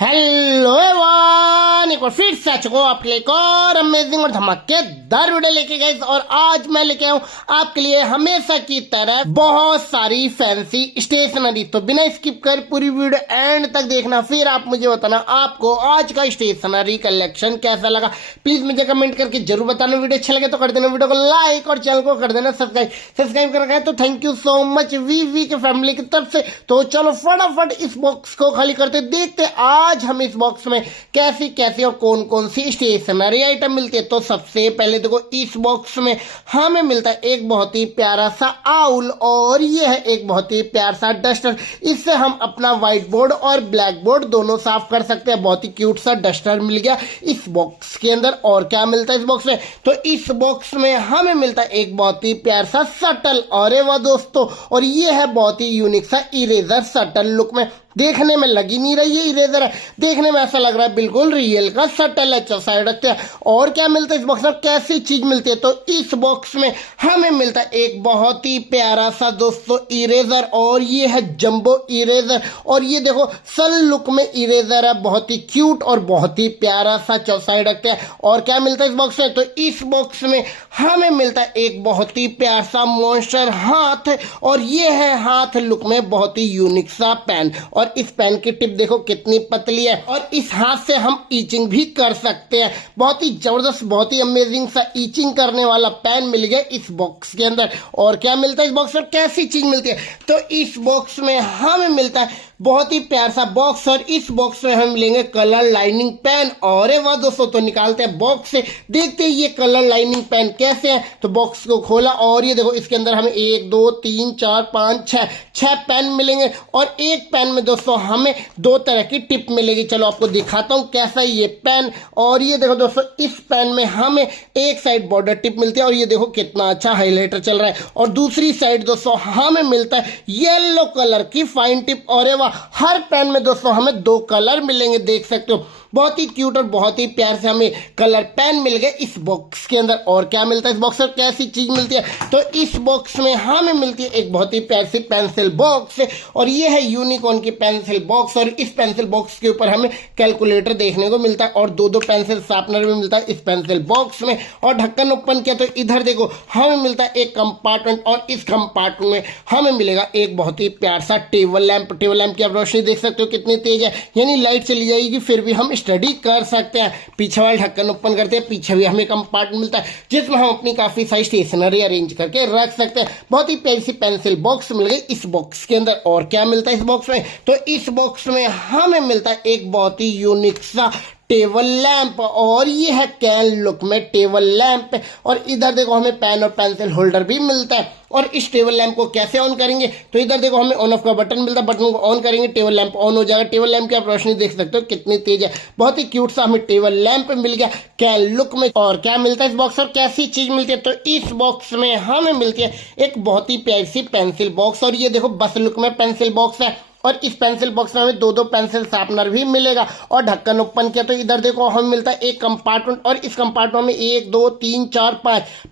Hello everyone, एक बार फिर से आ चुका हूँ आपके लिए एक और अमेजिंग और धमाकेदार वीडियो लेके गए। और आज मैं लेके आऊँ आपके लिए हमेशा की तरह बहुत सारी फैंसी स्टेशनरी। तो बिना स्किप कर पूरी वीडियो एंड तक देखना, फिर आप मुझे बताना आपको आज का स्टेशनरी कलेक्शन कैसा लगा। प्लीज मुझे कमेंट करके जरूर बताना। वीडियो अच्छा लगे तो कर देना वीडियो को लाइक और चैनल को कर देना सब्सक्राइब कर रखा है तो thank you so much V K family की तरफ से। तो चलो फटाफट इस बॉक्स को खाली करते देखते आज हम इस बॉक्स में कैसी कैसी और कौन कौन सी स्टेशनरी आइटम मिलती है। तो सबसे पहले देखो इस बॉक्स में हमें मिलता है एक बहुत ही प्यारा सा आउल और ये है एक बहुत ही प्यारा सा डस्टर। इससे हम अपना व्हाइट बोर्ड और ब्लैक बोर्ड दोनों साफ कर सकते हैं। बहुत ही क्यूट सा डस्टर मिल गया इस बॉक्स के अंदर। और क्या मिलता है इस बॉक्स में, तो इस बॉक्स में हमें मिलता है एक बहुत ही प्यारा सा शटल। अरे वाह दोस्तों, और ये है बहुत ही यूनिक सा इरेजर शटल लुक में। देखने में लग ही नहीं रही है इरेजर है, देखने में ऐसा लग रहा है बिल्कुल रियल का शटल है। साइड रखते हैं। और क्या मिलता है इस बॉक्स में, कैसी चीज मिलती है, तो इस बॉक्स में हमें मिलता है एक बहुत ही प्यारा सा दोस्तों इरेजर। और ये है जंबो इरेजर और ये देखो सल लुक में इरेजर है, बहुत ही क्यूट और बहुत ही प्यारा सा। साइड रखते हैं। और क्या मिलता है इस बॉक्स में, तो इस बॉक्स में हमें मिलता है एक बहुत ही प्यारा सा मॉन्स्टर हाथ और ये है हाथ लुक में बहुत ही यूनिक सा पेन। और इस पेन की टिप देखो कितनी पतली है और इस हाथ से हम ईचिंग भी कर सकते हैं। बहुत ही जबरदस्त बहुत ही अमेजिंग सा ईचिंग करने वाला पेन मिल गया इस बॉक्स के अंदर। और क्या मिलता है इस बॉक्स में, कैसी चीज मिलती है, तो इस बॉक्स में हमें मिलता है बहुत ही प्यारा सा बॉक्स और इस बॉक्स में हम मिलेंगे कलर लाइनिंग पेन। और वाह दोस्तों, तो निकालते हैं बॉक्स से, देखते हैं ये कलर लाइनिंग पेन कैसे हैं। तो बॉक्स को खोला और ये देखो इसके अंदर हमें 1 2 3 4 5 6 पेन मिलेंगे और एक पेन में दोस्तों हमें 2 तरह की टिप मिलेगी। चलो आपको दिखाता हूँ कैसा ये पेन। और ये देखो दोस्तों इस पेन में हमें एक साइड बॉर्डर टिप मिलती है और ये देखो कितना अच्छा हाईलाइटर चल रहा है। और दूसरी साइड दोस्तों हमें मिलता है येलो कलर की फाइन टिप। और वाह, हर पेन में दोस्तों हमें 2 कलर मिलेंगे, देख सकते हो बहुत ही क्यूट और बहुत ही प्यार से हमें कलर पेन मिल गए इस बॉक्स के अंदर। और क्या मिलता है इस बॉक्स में, कैसी चीज मिलती है, तो इस बॉक्स में हमें मिलती है एक बहुत ही प्यारी सी पेंसिल बॉक्स और ये है यूनिकॉर्न की पेंसिल बॉक्स। और इस पेंसिल बॉक्स के ऊपर हमें कैलकुलेटर देखने को मिलता है और 2 पेंसिल शार्पनर भी मिलता है इस पेंसिल बॉक्स में। और ढक्कन ओपन किया तो इधर देखो हमें मिलता है एक कंपार्टमेंट और इस कंपार्टमेंट में हमें मिलेगा एक बहुत ही प्यार सा टेबल लैंप। टेबल लैंप की आप रोशनी देख सकते हो कितनी तेज है, यानी लाइट चली जाएगी फिर भी हम स्टडी कर सकते हैं। पीछे वाला ढक्कन ओपन करते हैं, पीछे भी हमें कंपार्टमेंट मिलता है जिसमें हम अपनी काफी सारी स्टेशनरी अरेंज करके रख सकते हैं। बहुत ही प्यारी सी पेंसिल बॉक्स मिल गई इस बॉक्स के अंदर। और क्या मिलता है इस बॉक्स में, तो इस बॉक्स में हमें मिलता है एक बहुत ही यूनिक सा टेबल लैंप और ये है कैन लुक में टेबल लैंप। और इधर देखो हमें पेन और पेंसिल होल्डर भी मिलता है। और इस टेबल लैंप को कैसे ऑन करेंगे, तो इधर देखो हमें ऑन ऑफ का बटन मिलता है, बटन को ऑन करेंगे टेबल लैंप ऑन हो जाएगा। टेबल लैंप की आप रोशनी देख सकते हो कितनी तेज है, बहुत ही क्यूट सा हमें टेबल लैंप मिल गया कैन लुक में। और क्या मिलता है इस बॉक्स और कैसी चीज मिलती है, तो इस बॉक्स में हमें मिलती है एक बहुत ही प्यारी सी पेंसिल बॉक्स और ये देखो बस लुक में पेंसिल बॉक्स है। और इस पेंसिल बॉक्स में हमें 2 पेंसिल शार्पनर भी मिलेगा। और ढक्कन ओपन किया तो इधर देखो हमें मिलता है एक कंपार्टमेंट और इस कंपार्टमेंट में 1 2 3 4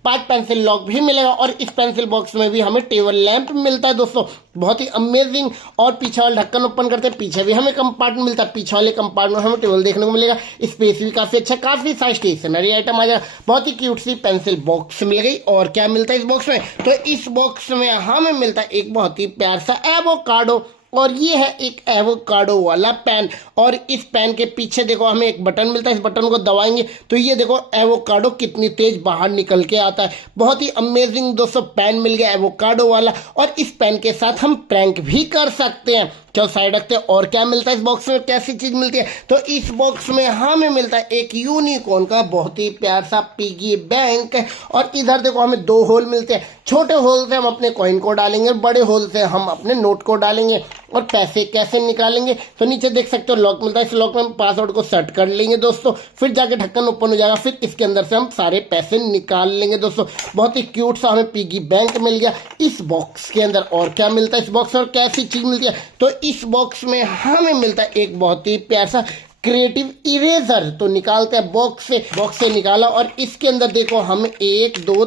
5 पेंसिल लॉक भी मिलेगा। और इस पेंसिल बॉक्स में भी हमें टेबल लैंप मिलता है दोस्तों, बहुत ही अमेजिंग। और पीछे वाला ढक्कन ओपन करते हैं, पीछे भी हमें कंपार्टमेंट मिलता है, पीछे वाले कंपार्टमेंट में हमें टेबल देखने को मिलेगा। स्पेस भी काफी अच्छा, काफी सारी स्टेशनरी आइटम आ जाएगा। बहुत ही क्यूट सी पेंसिल बॉक्स मिल गई। और क्या मिलता है इस बॉक्स में, तो इस बॉक्स में हमें मिलता है एक बहुत ही प्यार सा एवोकाडो और ये है एक एवोकाडो वाला पेन। और इस पेन के पीछे देखो हमें एक बटन मिलता है, इस बटन को दबाएंगे तो ये देखो एवोकाडो कितनी तेज बाहर निकल के आता है। बहुत ही अमेजिंग दोस्तों पेन मिल गया एवोकाडो वाला। और इस पेन के साथ हम प्रैंक भी कर सकते हैं। चलो साइड रखते हैं। और क्या मिलता है इस बॉक्स में, कैसी चीज मिलती है, तो इस बॉक्स में हमें मिलता है एक यूनिकॉर्न का बहुत ही प्यार सा पिगी बैंक। और इधर देखो हमें 2 होल मिलते हैं, छोटे होल से हम अपने कॉइन को डालेंगे, बड़े होल से हम अपने नोट को डालेंगे। और पैसे कैसे निकालेंगे, तो नीचे देख सकते हो लॉक मिलता है, इस लॉक में हम पासवर्ड को सेट कर लेंगे दोस्तों, फिर जाके ढक्कन ओपन हो जाएगा, फिर इसके अंदर से हम सारे पैसे निकाल लेंगे दोस्तों। बहुत ही क्यूट सा हमें पिगी बैंक मिल गया इस बॉक्स के अंदर। और क्या मिलता है इस बॉक्स और कैसी चीज मिलती है, तो इस बॉक्स में हमें मिलता है एक बहुत ही प्यारा सा क्रिएटिव इरेजर। तो निकालते हैं बॉक्स से निकाला और इसके अंदर देखो हमें 1 2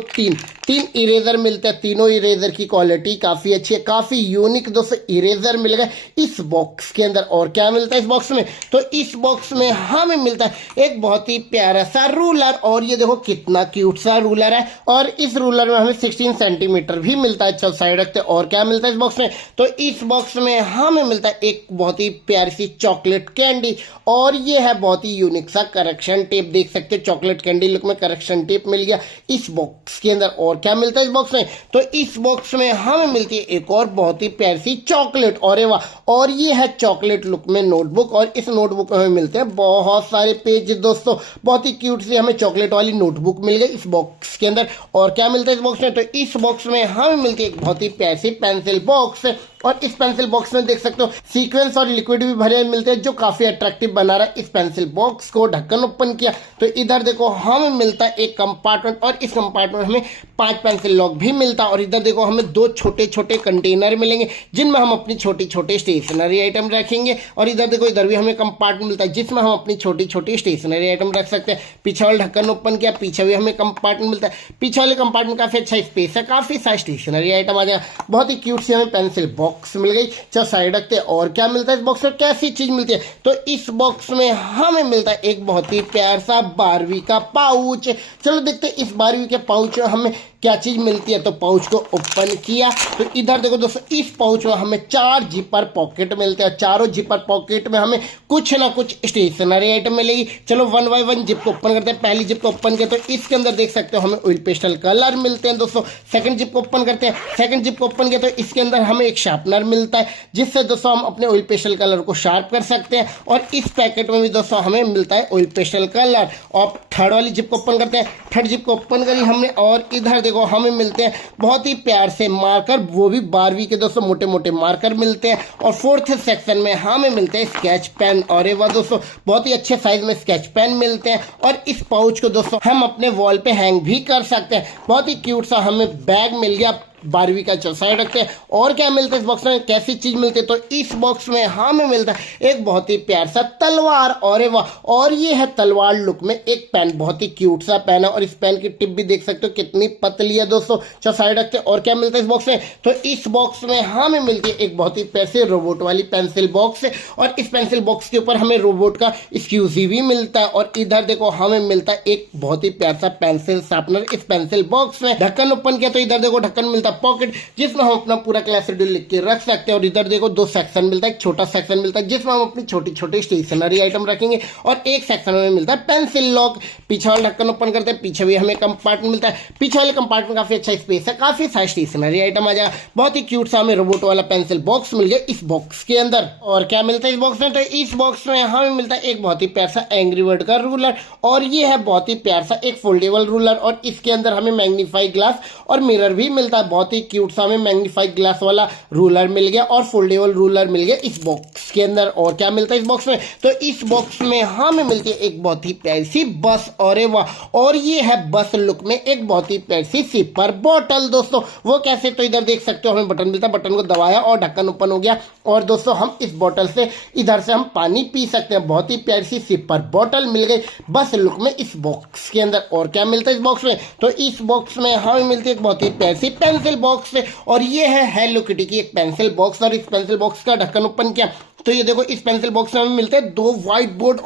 3 इरेजर मिलते हैं। तीनों इरेजर की क्वालिटी काफ़ी अच्छी है, काफ़ी यूनिक दोस्तों इरेजर मिल गए इस बॉक्स के अंदर। और क्या मिलता है इस बॉक्स में, तो इस बॉक्स में हमें मिलता है एक बहुत ही प्यारा सा रूलर। और ये देखो कितना क्यूट सा रूलर है और इस रूलर में हमें 16 सेंटीमीटर भी मिलता है। चल साइड रखते हैं। और क्या मिलता है इस बॉक्स में, तो इस बॉक्स में हमें मिलता है एक बहुत ही प्यारी सी चॉकलेट कैंडी और ये है बहुत ही यूनिक सा करेक्शन टेप। देख सकते हो चॉकलेट कैंडी लुक में करेक्शन टेप मिल गया इस बॉक्स के अंदर। और क्या मिलता है इस बॉक्स में, तो इस बॉक्स में हमें मिलती है एक और बहुत ही प्यारी सी चॉकलेट। और वाह, और ये है चॉकलेट लुक में नोटबुक और इस नोटबुक में हमें मिलते हैं बहुत सारे पेज दोस्तों। बहुत ही क्यूट सी हमें चॉकलेट वाली नोटबुक मिल गई इस बॉक्स के अंदर। और क्या मिलता है इस बॉक्स में, तो इस बॉक्स में हमें मिलती है एक बहुत ही प्यारी सी पेंसिल बॉक्स और इस पेंसिल बॉक्स में देख सकते हो सीक्वेंस और लिक्विड भी भरे मिलते हैं जो काफी अट्रैक्टिव बना रहा है इस पेंसिल बॉक्स को। ढक्कन ओपन किया तो इधर देखो हमें मिलता है एक कंपार्टमेंट और इस कंपार्टमेंट में हमें 5 पेंसिल लॉक भी मिलता है। और इधर देखो हमें 2 छोटे छोटे कंटेनर मिलेंगे जिनमें हम अपनी छोटी छोटी स्टेशनरी आइटम रखेंगे। और इधर देखो इधर भी हमें कंपार्टमेंट मिलता है जिसमें हम अपनी छोटी छोटी स्टेशनरी आइटम रख सकते हैं। पीछे वाले ढक्कन ओपन किया, पीछे भी हमें कंपार्टमेंट मिलता है। पीछे वाले कंपार्टमेंट काफी अच्छा स्पेस है, काफी सारी स्टेशनरी आइटम आ जाएगा। बहुत ही क्यूट सी हमें पेंसिल बॉक्स मिल गई। चलो साइड रखते हैं। और क्या मिलता है इस बॉक्स में, कैसी चीज मिलती है, तो इस बॉक्स में हमें मिलता है एक बहुत ही प्यार सा बारहवीं का पाउच। चलो देखते हैं इस बारहवीं के पाउच में हमें क्या चीज मिलती है। तो पाउच को ओपन किया तो इधर देखो दोस्तों इस पाउच में हमें 4 जिपर पॉकेट मिलते हैं। चारों जिपर पॉकेट में हमें कुछ ना कुछ स्टेशनरी आइटम मिलेगी। चलो 1 बाय 1 जिप को ओपन करते हैं। पहली जिप को ओपन किया तो इसके अंदर देख सकते हो हमें ऑयल पेस्टल कलर मिलते हैं दोस्तों। सेकंड जिप को ओपन करते हैं। सेकंड जिप को ओपन किया तो इसके अंदर हमें एक शार्पनर मिलता है जिससे दोस्तों हम अपने ऑयल पेस्टल कलर को शार्प कर सकते हैं। और इस पैकेट में भी दोस्तों हमें मिलता है ऑयल पेस्टल कलर। और थर्ड वाली जिप को ओपन करते हैं। थर्ड जिप को ओपन करी हमने और इधर देखो हमें मिलते हैं बहुत ही प्यार से मार्कर, वो भी 12वीं के दोस्तों मोटे मोटे मार्कर मिलते हैं। और फोर्थ सेक्शन में हमें मिलते हैं स्केच पेन और ये वह दोस्तों बहुत ही अच्छे साइज में स्केच पेन मिलते हैं। और इस पाउच को दोस्तों हम अपने वॉल पे हैंग भी कर सकते हैं। बहुत ही क्यूट सा हमें बैग मिल गया 12वीं का। चल साइड रखते हैं। और क्या मिलता है इस बॉक्स में, कैसी चीज मिलती है, तो इस बॉक्स में हमें मिलता है एक बहुत ही प्यार सा तलवार। और वाह, और ये है तलवार लुक में एक पेन, बहुत ही क्यूट सा पेन है और इस पेन की टिप भी देख सकते हो कितनी पतली है दोस्तों। चल साइड रखते हैं। और क्या मिलता है इस बॉक्स में, तो इस बॉक्स में हमें मिलती है एक बहुत ही प्यार से रोबोट वाली पेंसिल बॉक्स और इस पेंसिल बॉक्स के ऊपर हमें रोबोट का स्क्यूजी भी मिलता है। और इधर देखो हमें मिलता है एक बहुत ही प्यार सा पेंसिल शार्पनर इस पेंसिल बॉक्स में। ढक्कन ओपन किया तो इधर देखो ढक्कन मिलता है पॉकेट जिसमें हम अपना पूरा क्लास शेड्यूल लिख के रख सकते हैं। और इधर देखो 2 सेक्शन मिलता है। एक छोटा सेक्शन मिलता है जिसमें हम अपनी छोटी छोटी स्टेशनरी आइटम रखेंगे और एक सेक्शन में मिलता है पेंसिल लॉक। पीछे वाला ढक्कन ओपन करते हैं, पीछे भी हमें कंपार्टमेंट मिलता है। पीछे वाले कंपार्टमेंट काफी अच्छा स्पेस है, काफी सारी स्टेशनरी आइटम आ जाएगा। बहुत ही क्यूट सा हमें रोबोट वाला पेंसिल बॉक्स मिल गया इस बॉक्स के अंदर। और क्या मिलता है इस बॉक्स में, तो इस बॉक्स में हमें मिलता है एक बहुत ही प्यार सा एंग्री बर्ड का रूलर और ये है बहुत ही प्यार सा एक फोल्डेबल रूलर। और इसके अंदर हमें मैग्नीफाई ग्लास और मिरर भी मिलता है। बहुत ही क्यूट सा हमें मैग्नीफाई ग्लास वाला रूलर मिल गया और फोल्डेबल रूलर मिल गया इस बॉक्स के अंदर। और क्या मिलता है इस बॉक्स में, तो इस बॉक्स में हमें मिलती है एक बहुत ही प्यारी सी बस। और वाह, और ये है बस लुक में एक बहुत ही प्यारी सी सिपर बॉटल दोस्तों। वो कैसे, तो इधर देख सकते हो हमें बटन मिलता है, बटन को दबाया और ढक्कन ओपन हो गया और दोस्तों हम इस बॉटल से इधर से हम पानी पी सकते हैं। बहुत ही प्यारी सी सिपर बॉटल मिल गई बस लुक में इस बॉक्स के अंदर। और क्या मिलता है इस बॉक्स में, तो इस बॉक्स में हमें मिलती है एक बहुत ही प्यारी सी पेंसिल बॉक्स और ये है हेलो किटी की एक पेंसिल बॉक्स। और इस पेंसिल बॉक्स का ढक्कन ओपन किया तो ये देखो इस पेंसिल बॉक्स में हमें मिलते हैं 2 व्हाइट बोर्ड।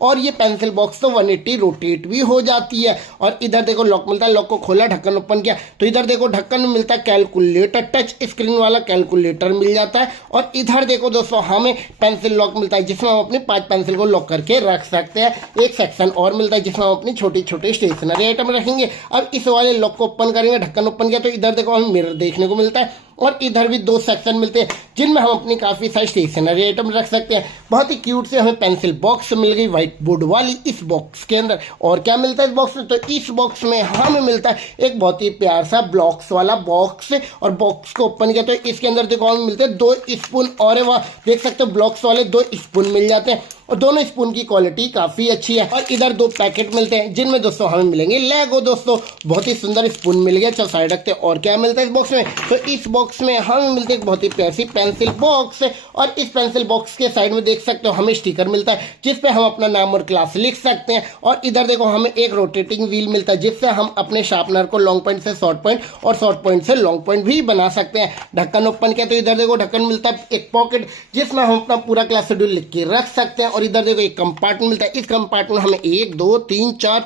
और ये पेंसिल बॉक्स तो 180 रोटेट भी हो जाती है। और इधर देखो लॉक मिलता है, लॉक को खोला ढक्कन ओपन किया तो इधर देखो ढक्कन में मिलता है कैलकुलेटर, टच स्क्रीन वाला कैलकुलेटर मिल जाता है। और इधर देखो दोस्तों हमें पेंसिल लॉक मिलता है जिसमें हम अपनी 5 पेंसिल को लॉक करके रख सकते हैं। एक सेक्शन और मिलता है जिसमें हम अपनी छोटी छोटी स्टेशनरी आइटम रखेंगे। अब इस वाले लॉक को ओपन करेंगे, ढक्कन ओपन किया तो इधर देखो हमें मिरर देखने को मिलता है और इधर भी 2 सेक्शन मिलते हैं जिनमें हम अपनी काफी सारी स्टेशनरी आइटम रख सकते हैं। बहुत ही क्यूट से हमें पेंसिल बॉक्स मिल गई व्हाइट बोर्ड वाली इस बॉक्स के अंदर। और क्या मिलता है इस बॉक्स में, तो इस बॉक्स में हमें मिलता है एक बहुत ही प्यार सा ब्लॉक्स वाला बॉक्स। और बॉक्स को ओपन किया तो इसके अंदर देखो हमें मिलते हैं 2 स्पून और वह देख सकते हो ब्लॉक्स वाले 2 स्पून मिल जाते हैं। और दोनों स्पून की क्वालिटी काफी अच्छी है। और इधर 2 पैकेट मिलते हैं जिनमें दोस्तों हमें मिलेंगे लेगो। दोस्तों बहुत ही सुंदर स्पून मिल गया। चलो साइड रखते हैं। और क्या मिलता है इस बॉक्स में, तो इस बॉक्स में हमें मिलती है एक बहुत ही प्यारी पेंसिल बॉक्स। और इस पेंसिल बॉक्स के साइड में देख सकते हो हमें स्टिकर मिलता है जिसपे हम अपना नाम और क्लास लिख सकते हैं। और इधर देखो हमें एक रोटेटिंग व्हील मिलता है जिससे हम अपने शार्पनर को लॉन्ग पॉइंट से शॉर्ट पॉइंट और शॉर्ट पॉइंट से लॉन्ग पॉइंट भी बना सकते हैं। ढक्कन ओपन किया तो इधर देखो ढक्कन मिलता है एक पॉकेट जिसमें हम अपना पूरा क्लास शेड्यूल लिख के रख सकते हैं। और इधर देखो एक कंपार्टमेंट मिलता है। इस कंपार्टमेंट में हमें 1 2 3 4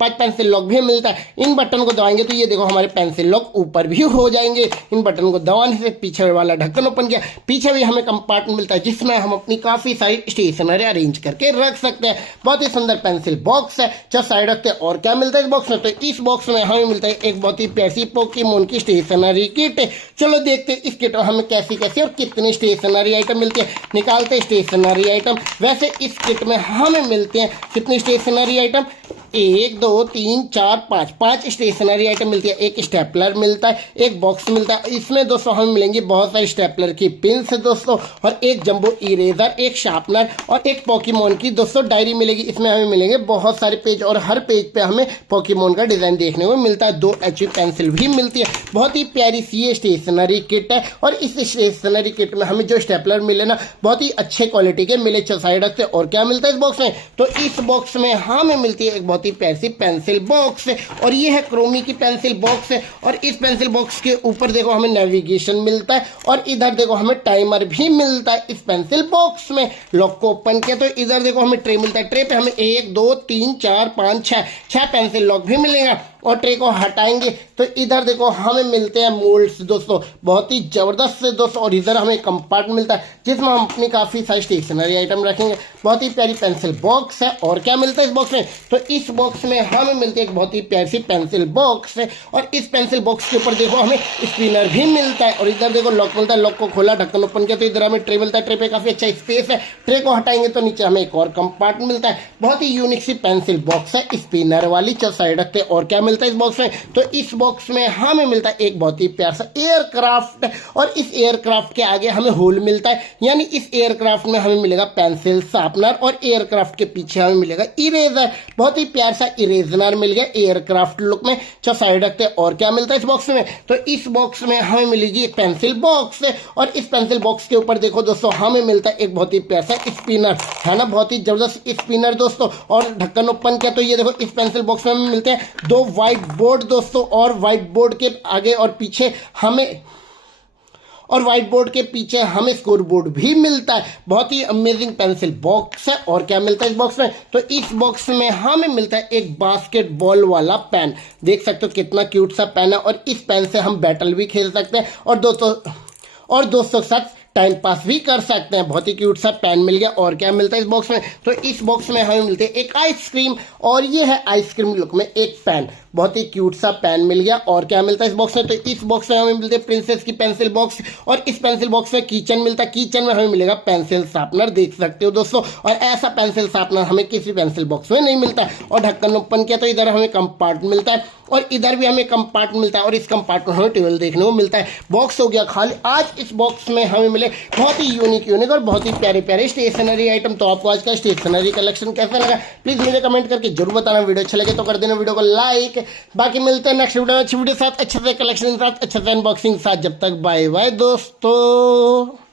5 पेंसिल लॉक भी मिलता है। इन बटन को दबाएंगे तो ये देखो हमारे पेंसिल लॉक ऊपर भी हो जाएंगे। इन बटन को दबाने से पीछे वाला ढक्कन ओपन किया, पीछे भी हमें कंपार्टमेंट मिलता है जिसमें हम अपनी काफी सारी स्टेशनरी अरेंज करके रख सकते हैं। बहुत ही सुंदर पेंसिल बॉक्स है। चल साइड रखते हैं। और क्या मिलता है इस बॉक्स में, तो इस बॉक्स में हमें मिलता है एक बहुत ही प्यारी पोकेमोन की स्टेशनरी किट। चलो देखते हैं इस किट में हमें कैसी कैसी और कितनी स्टेशनरी आइटम मिलती है। निकालते हैं स्टेशनरी आइटम। वैसे इस किट में हमें मिलते हैं कितनी स्टेशनरी आइटम, 1 2 3 4 5 स्टेशनरी आइटम मिलती है। एक स्टेपलर मिलता है, एक बॉक्स मिलता है। इसमें दोस्तों हमें मिलेंगी बहुत सारी स्टेपलर की पिन्स दोस्तों, और एक जंबो इरेजर, एक शार्पनर और एक पोकेमोन की दोस्तों डायरी मिलेगी। इसमें हमें मिलेंगे बहुत सारे पेज और हर पेज पे हमें पोकेमोन का डिजाइन देखने को मिलता है। 2 HB पेंसिल भी मिलती है। बहुत ही प्यारी सी ये स्टेशनरी किट है। और इस स्टेशनरी किट में हमें जो स्टेपलर मिले ना बहुत ही अच्छे क्वालिटी के मिले। चल साइड रखते। और क्या मिलता है इस बॉक्स में, तो इस बॉक्स में हमें मिलती है एक बहुत ही प्यारी सी पेंसिल बॉक्स है। और ये है क्रोमी की पेंसिल बॉक्स है। और इस पेंसिल बॉक्स के ऊपर देखो हमें नेविगेशन मिलता है। और इधर देखो हमें टाइमर भी मिलता है। इस पेंसिल बॉक्स में लॉक को ओपन किया तो इधर देखो हमें ट्रे मिलता है। ट्रे पे हमें 1 2 3 4 5 6 पेंसिल लॉक भी मिलेगा। और ट्रे को हटाएंगे तो इधर देखो हमें मिलते हैं मोल्ड्स दोस्तों, बहुत ही जबरदस्त से दोस्तों। और इधर हमें कंपार्टमेंट मिलता है जिसमें हम अपनी काफी सारी स्टेशनरी आइटम रखेंगे। बहुत ही प्यारी पेंसिल बॉक्स है। और क्या मिलता है इस बॉक्स में, तो इस बॉक्स में हमें मिलती है एक बहुत ही प्यारी सी पेंसिल बॉक्स है। और इस पेंसिल बॉक्स के ऊपर देखो हमें स्पिनर भी मिलता है। और इधर देखो लॉक मिलता है। लॉक को खोला, ढक्कन ओपन किया तो इधर हमें ट्रे मिलता है। ट्रे पे काफी अच्छा स्पेस है। ट्रे को हटाएंगे तो नीचे हमें एक और कंपार्टमेंट मिलता है। बहुत ही यूनिक सी पेंसिल बॉक्स है स्पिनर वाली। चल साइड रखते हैं। और क्या मिलता है इस बॉक्स में, तो इस बॉक्स में हमें मिलता है एक बहुत ही प्यारा सा एयरक्राफ्ट। और इस एयरक्राफ्ट के आगे हमें होल मिलता है, यानी इस एयरक्राफ्ट में हमें मिलेगा पेंसिल शार्पनर। और एयरक्राफ्ट के पीछे हमें मिलेगा इरेजर। बहुत ही प्यारा सा इरेजर मिल गया एयरक्राफ्ट लुक में। चल साइड रखते हैं। और क्या मिलता है इस बॉक्स में, तो इस बॉक्स में हमें मिलेगी एक पेंसिल बॉक्स। और इस पेंसिल बॉक्स के ऊपर देखो दोस्तों हमें मिलता है एक बहुत ही प्यारा सा स्पिनर, है ना, बहुत ही जबरदस्त स्पिनर दोस्तों। और ढक्कन ओपन किया तो ये देखो इस पेंसिल बॉक्स में हमें मिलते हैं 2 व्हाइट बोर्ड दोस्तों। और व्हाइट बोर्ड के आगे और पीछे हमें स्कोर बोर्ड भी मिलता है। बहुत ही अमेजिंग पेंसिल बॉक्स है। और क्या मिलता है इस बॉक्स में, तो इस बॉक्स में हमें मिलता है एक बास्केटबॉल वाला पेन। देख सकते हो कितना क्यूट सा पेन है। और इस पेन से हम बैटल भी खेल सकते हैं और दोस्तों के साथ टाइम पास भी कर सकते हैं। बहुत ही क्यूट सा पेन मिल गया। और क्या मिलता है इस बॉक्स में, तो इस बॉक्स में हमें मिलते हैं एक आइसक्रीम। और ये है आइसक्रीम लुक में एक पेन, बहुत ही क्यूट सा पेन मिल गया। और क्या मिलता है इस बॉक्स में, तो इस बॉक्स में हमें मिलते हैं प्रिंसेस की पेंसिल बॉक्स। और इस पेंसिल बॉक्स में कीचन मिलता है। कीचन में हमें मिलेगा पेंसिल शार्पनर, देख सकते हो दोस्तों। और ऐसा पेंसिल शार्पनर हमें किसी पेंसिल बॉक्स में नहीं मिलता। और ढक्कन ओपन किया तो इधर हमें कंपार्टमेंट मिलता है। और इधर भी हमें कंपार्टमेंट मिलता है। और इस कंपार्टमेंट में हमें टेबल देखने को मिलता है। बॉक्स हो गया खाली। आज इस बॉक्स में हमें मिले बहुत ही यूनिक और बहुत ही प्यारे स्टेशनरी आइटम। तो आपको आज का स्टेशनरी कलेक्शन कैसा लगा प्लीज मुझे कमेंट करके जरूर बताना। वीडियो अच्छा लगे तो कर देना वीडियो को लाइक। बाकी मिलते हैं नेक्स्ट वीडियो में अच्छी वीडियो साथ, अच्छे से कलेक्शन के साथ, अच्छे से अनबॉक्सिंग के साथ। जब तक बाय बाय दोस्तों।